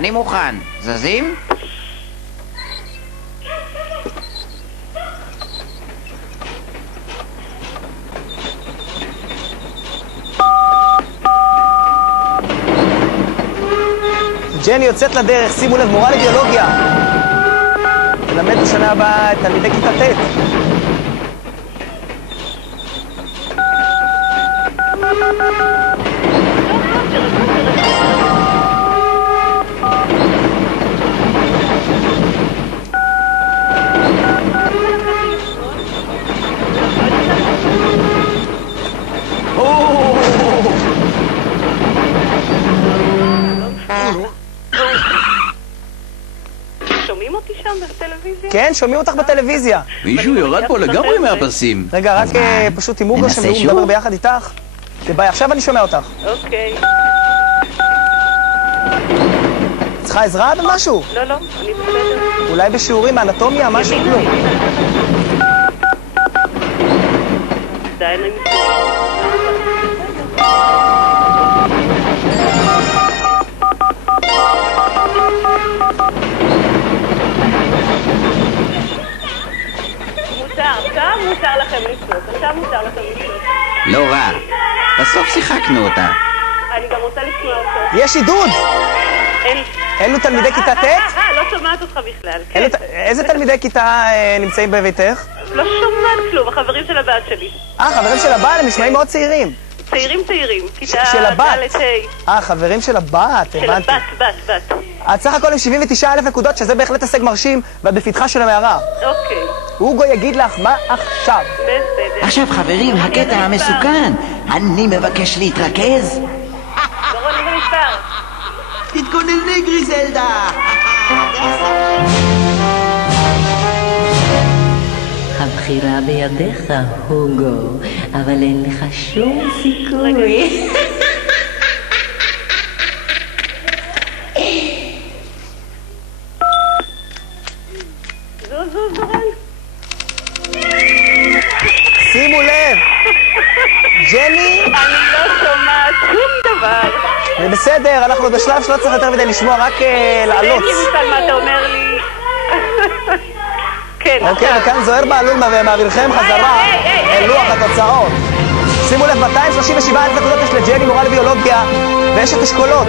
אני מוכן. זזים? ג'ני יוצאת לדרך, שימו לב, מורה לביולוגיה. תלמד בשנה הבאה את תלמידי כיתה ט'. שומעים אותי שם בטלוויזיה? כן, שומעים אותך בטלוויזיה. מישהו יורד פה לגמרי מהפסים. רגע, רק פשוט עם אוגו שהוא מדבר ביחד איתך. ביי, עכשיו אני שומע אותך. אוקיי. צריכה עזרה במשהו? לא, אני בסדר. אולי בשיעורים באנטומיה, משהו? כלום. עדיין אני מותר לכם לצלוט, עכשיו מותר לכם לצלוט. לא רע. בסוף שיחקנו אותה. אני גם רוצה לשמוע אותו. יש עידוד! אלו תלמידי כיתה ט'? לא שומעת אותך בכלל. איזה תלמידי כיתה נמצאים בביתך? לא שומעת כלום, החברים של הבת שלי. חברים של הבת, הם נשמעים מאוד צעירים. צעירים, כיתה של הבת. ד' חברים של הבת, של הבנתי. הבת. את סך הכל עם 79,000 נקודות, שזה בהחלט הישג מרשים, ואת בפתחה של המערה. אוקיי. אוגו יגיד לך מה עכשיו. בסדר. עכשיו חברים, הקטע המסוכן. אני מבקש להתרכז. דורון, איזה מספר? תתכונני גריזלדה. הבחירה בידיך, הוגו, אבל אין לך שום סיכוי. דורון. שימו לב, ג'ני... אני לא שומעת שום דבר. זה בסדר, אנחנו בשלב שלא צריך יותר מדי לשמוע, רק לעלות. אין לי מושג מה אתה אומר לי. כן. אוקיי, וכאן זוהר בעלול ומעבירכם חזרה אל לוח התוצאות. שימו לב, 237,000 נקודות יש לג'ני, מורה לביולוגיה, ויש את אשכולות.